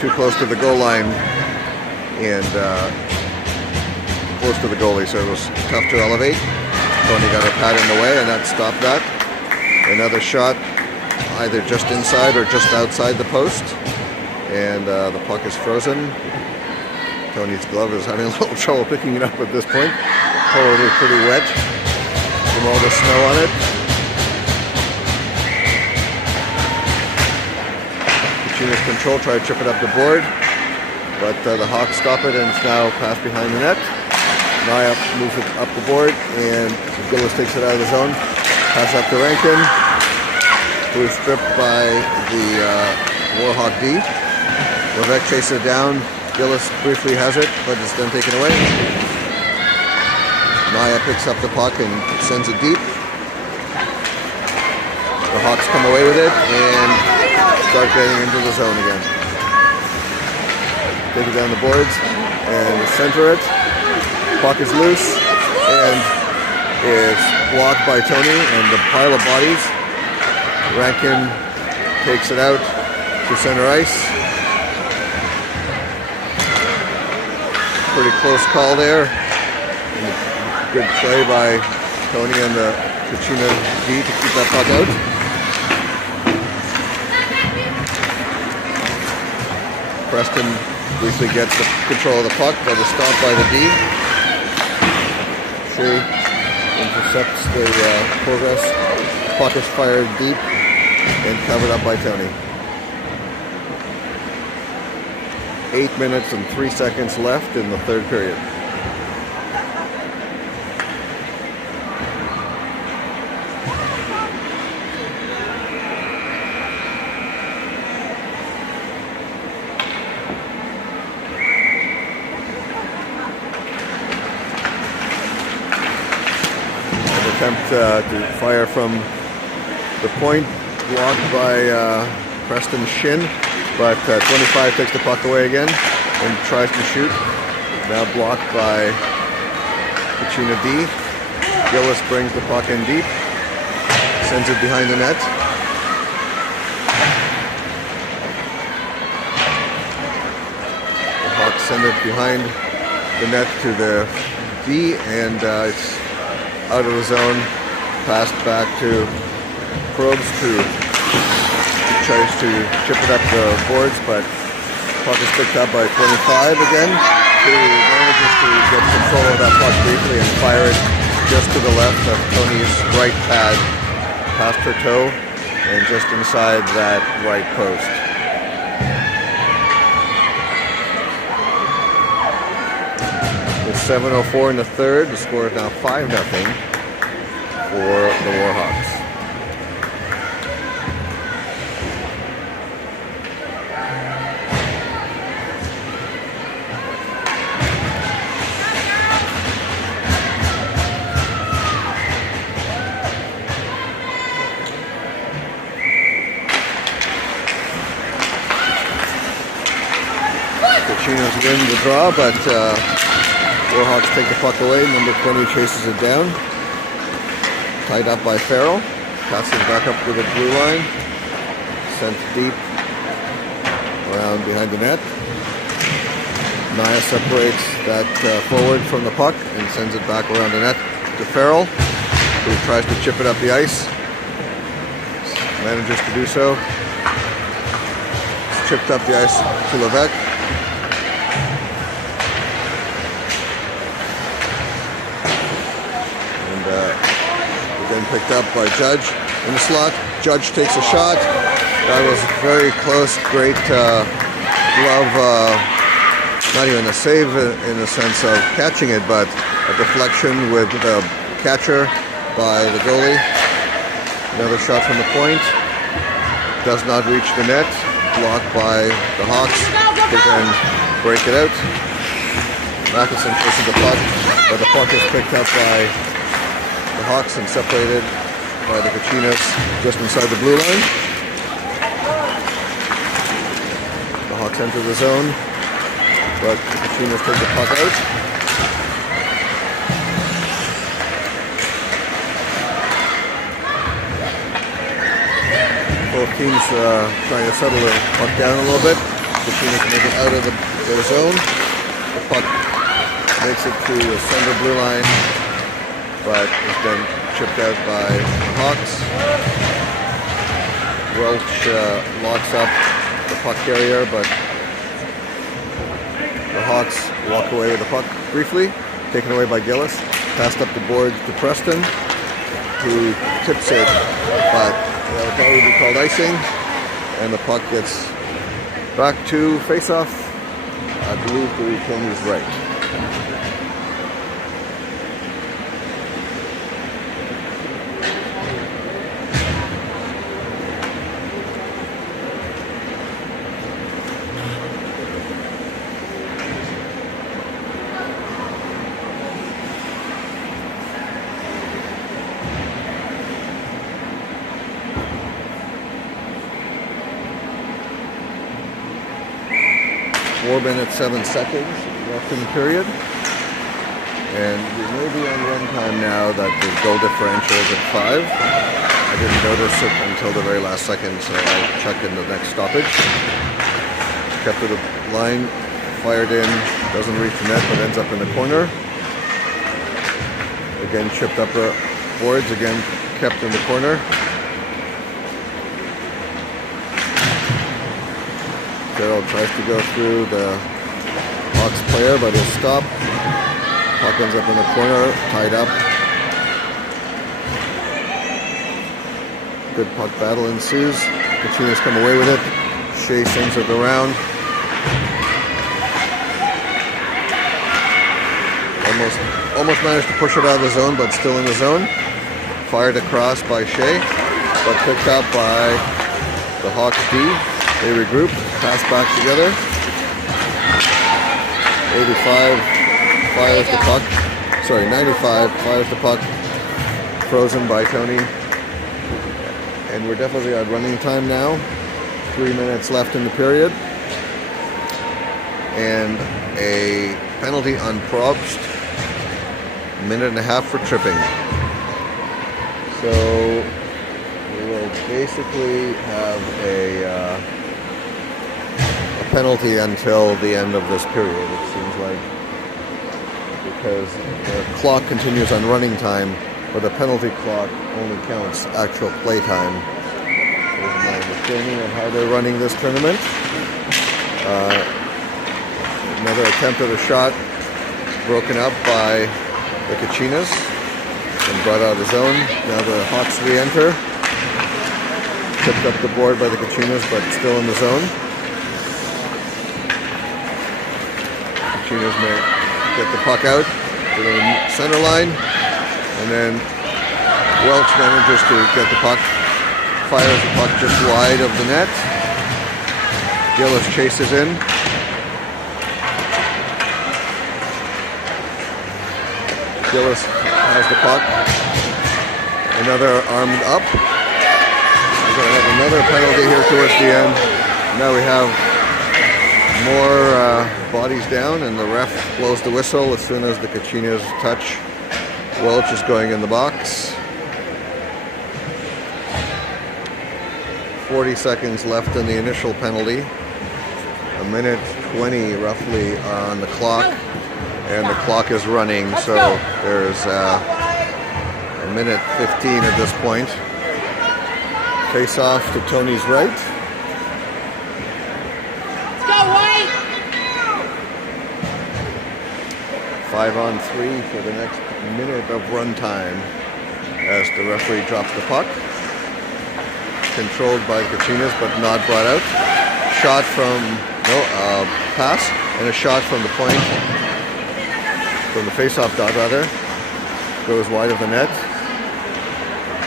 too close to the goal line and close to the goalie, so it was tough to elevate. Tony got a pad in the way, and that stopped that. Another shot, either just inside or just outside the post, and the puck is frozen. Tony's glove is having a little trouble picking it up at this point. Probably pretty wet from all the snow on it. Kachinas control, try to trip it up the board, but the Hawks stop it, and it's now passed behind the net. Naya moves it up the board, and Gillis takes it out of the zone. Pass up to Rankin, who is stripped by the Warhawk D. Levesque chases it down. Gillis briefly has it, but it's then taken away. Naya picks up the puck and sends it deep. The Hawks come away with it and start getting into the zone again. Take it down the boards and center it. Puck is loose and is blocked by Tony and the pile of bodies. Rankin takes it out to center ice. Pretty close call there. Good play by Tony and the Kachinas D to keep that puck out. Preston briefly gets the control of the puck, but is stopped by the D. Shea intercepts the progress. Puck is fired deep and covered up by Tony. 8 minutes and 3 seconds left in the third period. Attempt to fire from the point, blocked by Preston Shin, but 25 takes the puck away again and tries to shoot. Now blocked by Kachinas D. Gillis brings the puck in deep, sends it behind the net. The Hawks send it behind the net to the D, and it's out of the zone, passed back to Probst, who tries to chip it up the boards, but puck is picked up by 25 again, who manages to get control of that puck briefly and fire it just to the left of Tony's right pad, past her toe, and just inside that right post. With 7:04 in the third, the score is now 5-0 for the Warhawks. Kachinas win the draw, but Warhawks take the puck away. Number 20 chases it down. Tied up by Farrell. Passes back up to the blue line. Sent deep around behind the net. Naya separates that forward from the puck and sends it back around the net to Farrell, who tries to chip it up the ice. Manages to do so. It's chipped up the ice to Levesque. picked up by Judge in the slot. Judge takes a shot. That was very close. Great glove. Not even a save in the sense of catching it, but a deflection with the catcher by the goalie. Another shot from the point. Does not reach the net. Blocked by the Hawks. They then break it out. Matheson chases the puck, but the puck is picked up by the Hawks and separated by the Kachinas just inside the blue line. The Hawks enter the zone, but the Kachinas take the puck out. Both teams trying to settle the puck down a little bit. The Kachinas make it out of their zone. The puck makes it to the center blue line, but is then chipped out by the Hawks. Welch locks up the puck carrier, but the Hawks walk away with the puck briefly, taken away by Gillis. Passed up the boards to Preston, who tips it, but it'll probably be called icing, and the puck gets back to face-off. I believe the Tony's right. Minutes 7 seconds left in the period, and we may be on run time now that the goal differential is at 5. I didn't notice it until the very last second, so I'll check in the next stoppage. Kept to the line, fired in, doesn't reach the net, but ends up in the corner. Again chipped up the boards, again kept in the corner. Carroll tries to go through the Hawks player, but he'll stop. Puck ends up in the corner, tied up. Good puck battle ensues. Kachinas come away with it. Shea sends it around. Almost managed to push it out of the zone, but still in the zone. Fired across by Shea, but picked up by the Hawks D. They regroup, pass back together. 85 fires the puck. Sorry, 95 fires the puck. Frozen by Tony. And we're definitely at running time now. 3 minutes left in the period. And a penalty on Probst. Minute and a half for tripping. So we will basically have a penalty until the end of this period, it seems like, because the clock continues on running time, but the penalty clock only counts actual play time. There's my understanding of how they're running this tournament. Another attempt at a shot broken up by the Kachinas and brought out of the zone. Now the Hawks re-enter. Tipped up the board by the Kachinas, but still in the zone. Kachinas may get the puck out to the center line, and then Welch manages to get the puck, fires the puck just wide of the net. Gillis chases in. Gillis has the puck. Another armed up. We're going to have another penalty here towards the end. Now we have more bodies down, and the ref blows the whistle as soon as the Kachinas touch. Welch is going in the box. 40 seconds left in the initial penalty. A minute 20 roughly on the clock, and the clock is running, so there's a minute 15 at this point. Face off to Tony's right. 5-on-3 for the next minute of run time. as the referee drops the puck. Controlled by the Kachinas, but not brought out. Shot from, pass, and a shot from the point, from the face-off dot rather. Goes wide of the net.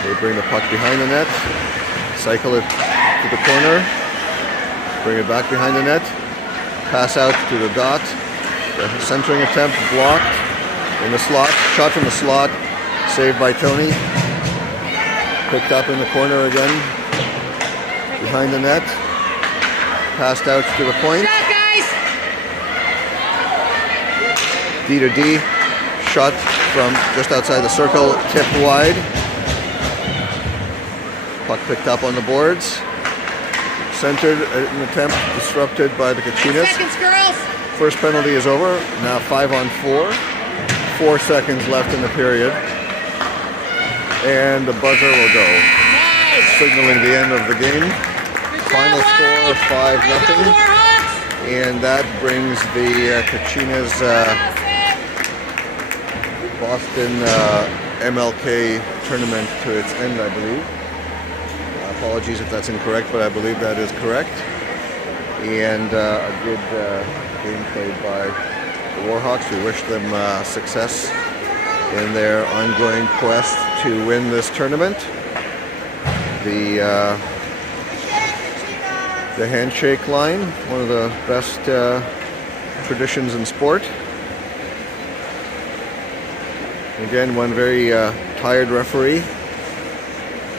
They bring the puck behind the net, cycle it to the corner, bring it back behind the net, pass out to the dot. The centering attempt blocked in the slot, shot from the slot, saved by Tony. Picked up in the corner again, behind the net, passed out to the point. Shot, guys! D to D, shot from just outside the circle, tipped wide. Puck picked up on the boards. Centered, an attempt disrupted by the 10 Kachinas. seconds, girls! First penalty is over. Now 5-on-4. 4 seconds left in the period. And the buzzer will go. Nice! Signaling the end of the game. Good Final job, score White! of 5-0. Way to go, Warhawks! And that brings the Kachinas Boston MLK tournament to its end, I believe. Apologies if that's incorrect, but I believe that is correct. And a good game played by the Warhawks. We wish them success in their ongoing quest to win this tournament. The handshake line, one of the best traditions in sport. Again, one very tired referee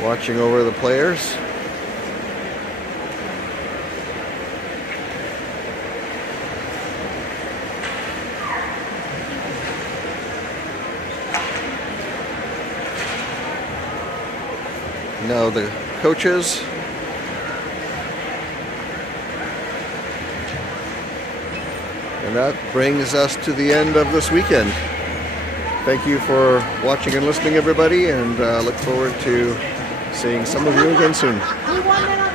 watching over the players. Now the coaches. And that brings us to the end of this weekend. Thank you for watching and listening, everybody, and look forward to seeing some of you again soon. He won that on